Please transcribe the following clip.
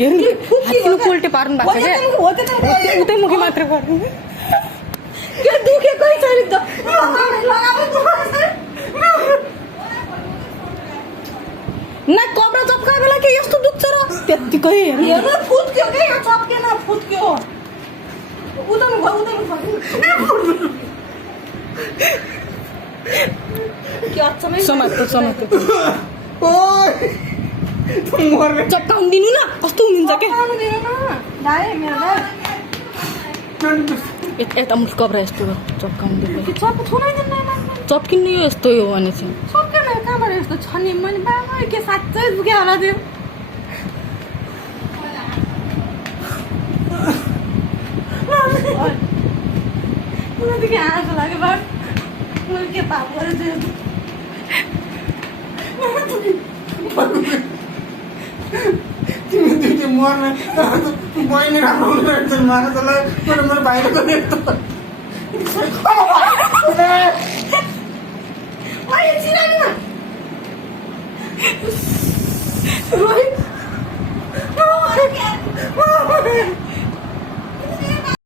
उल्टे पार्नु भएको छ क्या उतै मुखी मात्र गर्नु दुखेकै छैन त ना कब्रा चप्काए बेला के यस्तो दुख्छ र त्यतिकै हेर्नु फुट्क्यो के यो चप्केन फुट्क्यो उताउनु के अचम्मै समात्यो ओइ मर्ने चप्काउनु दिनु न कस्तो हुनुहुन्छ के चप्काउनु दिनु न दाइ मेरो यता मुख कब्रा यस्तो चप्काउनु दिनु चप थुनै दिन्न चप्किने यो यस्तो यो भने चाहिँ सक्दैन कहाँबाट यस्तो छनी मैले बाबा के साँच्चै दुख्यो होला त्यो मलाई के आँसु लाग्यो बा मैले के पाप गरेँ तिमी दुईटे मर्ने बहिनी राम्रो हुँदो मार तँलाई मेरो बाहिरको यस्तो रोहित